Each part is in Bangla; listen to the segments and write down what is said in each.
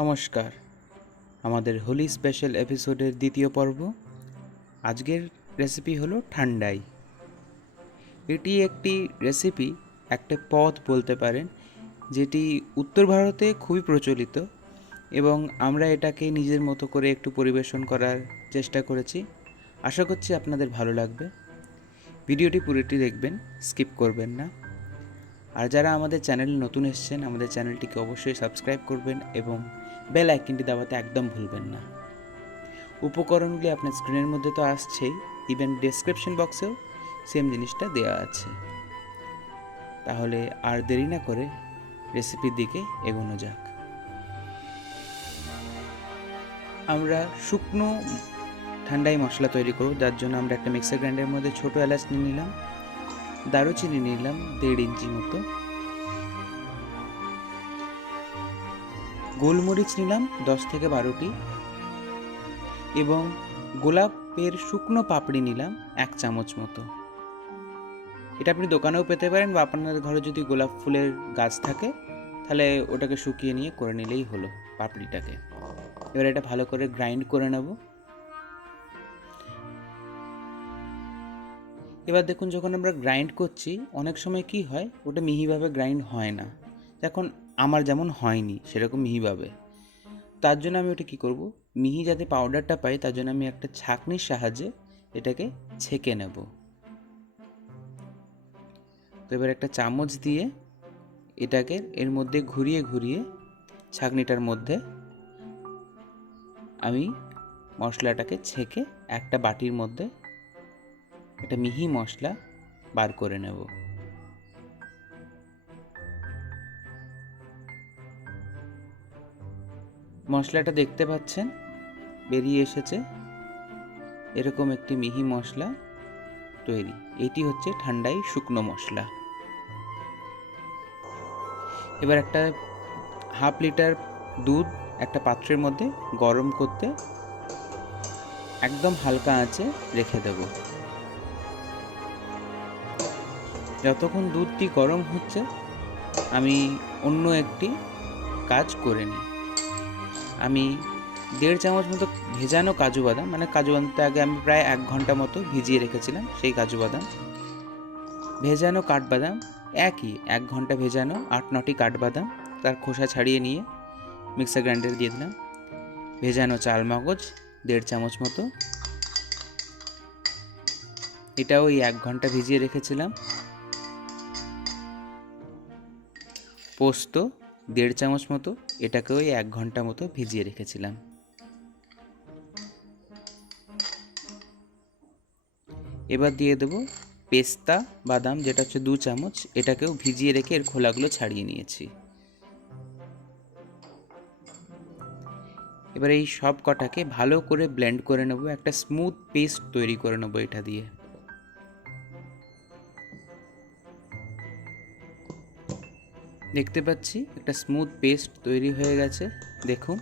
নমস্কার, আমাদের হোলি স্পেশাল এপিসোডের দ্বিতীয় পর্ব। আজকের রেসিপি হলো ঠান্ডাই। এটি একটি রেসিপি, একটা পদ বলতে পারেন, যেটি উত্তর ভারতে খুবই প্রচলিত এবং আমরা এটাকে নিজের মতো করে একটু পরিবেশন করার চেষ্টা করেছি। আশা করছি আপনাদের ভালো লাগবে। ভিডিওটি পুরোটি দেখবেন, স্কিপ করবেন না। আর যারা আমাদের চ্যানেলে নতুন এসেছেন, আমাদের চ্যানেলটিকে অবশ্যই সাবস্ক্রাইব করবেন এবং বেল আইকনটি দাবাতে একদম ভুলবেন না। উপকরণগুলি আপনার স্ক্রিনের মধ্যে তো আসছেই, ইভেন ডেসক্রিপশন বক্সেও সেম জিনিসটা দেওয়া আছে। তাহলে আর দেরি না করে রেসিপির দিকে এগোনো যাক। আমরা শুকনো ঠান্ডাই মশলা তৈরি করব, যার জন্য আমরা একটা মিক্সার গ্রাইন্ডারের মধ্যে ছোটো এলাচ নিয়ে নিলাম, দারুচিনি নিলাম 1.5 ইঞ্চি মতো, গোলমরিচ নিলাম 10 থেকে 12টি এবং গোলাপের শুকনো পাপড়ি নিলাম 1 চামচ মতো। এটা আপনি দোকানেও পেতে পারেন বা আপনার ঘরে যদি গোলাপ ফুলের গাছ থাকে তাহলে ওটাকে শুকিয়ে নিয়ে করে নিলেই হলো পাপড়িটাকে। এবার এটা ভালো করে গ্রাইন্ড করে নেব। এবার দেখুন, যখন আমরা গ্রাইন্ড করছি অনেক সময় কি হয়, ওটা মিহিভাবে গ্রাইন্ড হয় না। এখন আমার যেমন হয়নি সেরকম মিহিভাবে, তার জন্য আমি ওটা কী করব, মিহি যাতে পাউডারটা পাই তার জন্য আমি একটা ছাঁকনির সাহায্যে এটাকে ছেঁকে নেব। তো এবার একটা চামচ দিয়ে এটাকে এর মধ্যে ঘুরিয়ে ঘুরিয়ে ছাঁকনিটার মধ্যে আমি মশলাটাকে ছেঁকে একটা বাটির মধ্যে একটা মিহি মশলা বার করে নেব। মশলাটা দেখতে পাচ্ছেন বেরিয়ে এসেছে, এরকম একটি মিহি মশলা তৈরি। এটি হচ্ছে ঠান্ডাই শুকনো মশলা। এবার একটা 1/2 লিটার দুধ একটা পাত্রের মধ্যে গরম করতে একদম হালকা আঁচে রেখে দেব। যতক্ষণ দুধটি গরম হচ্ছে আমি অন্য একটি কাজ করে নিই। আমি 1.5 চামচ মতো ভেজানো কাজু বাদাম, মানে কাজু বাদামটা আগে আমি প্রায় 1 ঘন্টা মতো ভিজিয়ে রেখেছিলাম, সেই কাজু বাদাম, ভেজানো কাঠবাদাম একই 1 ঘন্টা ভেজানো 8-9টি কাঠবাদাম, তার খোসা ছাড়িয়ে নিয়ে মিক্সার গ্রাইন্ডারে দিয়ে দিলাম। ভেজানো চালমগজ 1.5 চামচ মতো, এটাও ওই 1 ঘন্টা ভিজিয়ে রেখেছিলাম। পোস্ত 1.5 চামচ মতো, এটাকেও ওই 1 ঘন্টা মতো ভিজিয়ে রেখেছিলাম। এবার দিয়ে দেবো পেস্তা বাদাম, যেটা হচ্ছে 2 চামচ, এটাকেও ভিজিয়ে রেখে এর খোলাগুলো ছাড়িয়ে নিয়েছি। এবার এই সব কটাকে ভালো করে ব্লেন্ড করে নেব, একটা স্মুথ পেস্ট তৈরি করে নেব এটা দিয়ে। দেখতে পাচ্ছি একটা স্মুথ পেস্ট তৈরি হয়ে গেছে। দেখুন,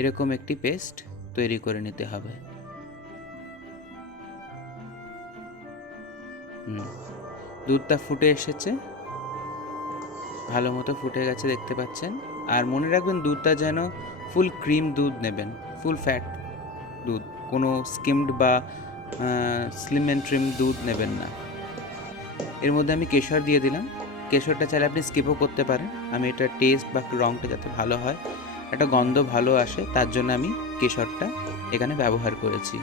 এরকম একটি পেস্ট তৈরি করে নিতে হবে। দুধটা ফুটে এসেছে, ভালো মতো ফুটে গেছে দেখতে পাচ্ছেন। আর মনে রাখবেন দুধটা যেন ফুল ক্রিম দুধ নেবেন, ফুল ফ্যাট দুধ, কোনো স্কিমড বা স্লিম অ্যান্ড ট্রিম দুধ নেবেন না। এর মধ্যে আমি কেশর দিয়ে দিলাম। কেশরটা চাইলে আপনি স্কিপও করতে পারেন। আমি এটা টেস্ট বা রঙটা যাতে ভালো হয়, একটা গন্ধ ভালো আসে, তার জন্য আমি কেশরটা এখানে ব্যবহার করেছি।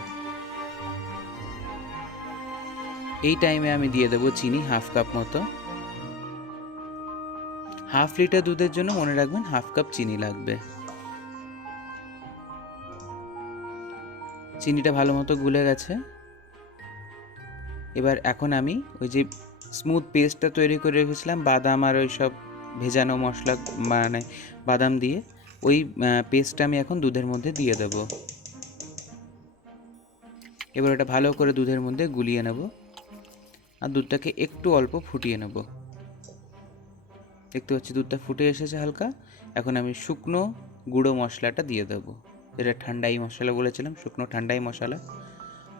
এই টাইমে আমি দিয়ে দেবো চিনি 1/2 কাপ মতো। 1/2 লিটার দুধের জন্য মনে রাখবেন 1/2 কাপ চিনি লাগবে। চিনিটা ভালো মতো গুলে গেছে। এবার এখন আমি ওই যে স্মুথ পেস্টটা তৈরি করে রেখেছিলাম বাদাম আর ওই সব ভেজানো মশলা, মানে বাদাম দিয়ে, ওই পেস্টটা আমি এখন দুধের মধ্যে দিয়ে দেব। এবার এটা ভালো করে দুধের মধ্যে গুলিয়ে নেব আর দুধটাকে একটু অল্প ফুটিয়ে নেব। দেখতে পাচ্ছি দুধটা ফুটে এসেছে হালকা। এখন আমি শুকনো গুঁড়ো মশলাটা দিয়ে দেবো, যেটা ঠান্ডাই মশলা বলেছিলাম, শুকনো ঠান্ডাই মশলা,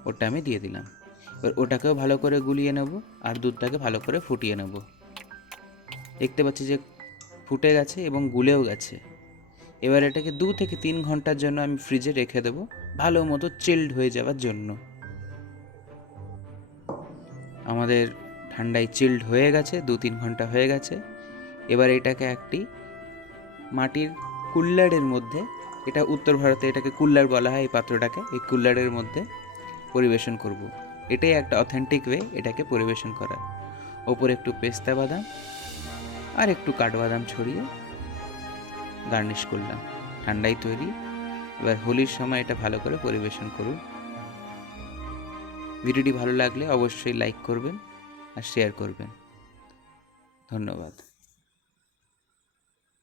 ওটা আমি দিয়ে দিলাম। এবার ওটাকেও ভালো করে গুলিয়ে নেব আর দুধটাকে ভালো করে ফুটিয়ে নেব। দেখতে পাচ্ছি যে ফুটে গেছে এবং গুলেও গেছে। এবার এটাকে 2 থেকে 3 ঘন্টার জন্য আমি ফ্রিজে রেখে দেবো, ভালো মতো চিল্ড হয়ে যাওয়ার জন্য। আমাদের ঠান্ডায় চিল্ড হয়ে গেছে, 2-3 ঘন্টা হয়ে গেছে। এবার এটাকে একটি মাটির কুল্লারের মধ্যে, এটা উত্তর ভারতে এটাকে কুল্লার বলা হয়, এই পাত্রটাকে, এই কুল্লারের মধ্যে পরিবেশন করব। এটাই একটা অথেন্টিক ওয়ে এটাকে পরিবেশন করার। ওপরে একটু পেস্তা বাদাম আর একটু কাঠবাদাম ছড়িয়ে গার্নিশ করলাম। ঠান্ডাই তৈরি। এবার হোলির সময় এটা ভালো করে পরিবেশন করুন। ভিডিওটি ভালো লাগলে অবশ্যই লাইক করবেন আর শেয়ার করবেন। ধন্যবাদ।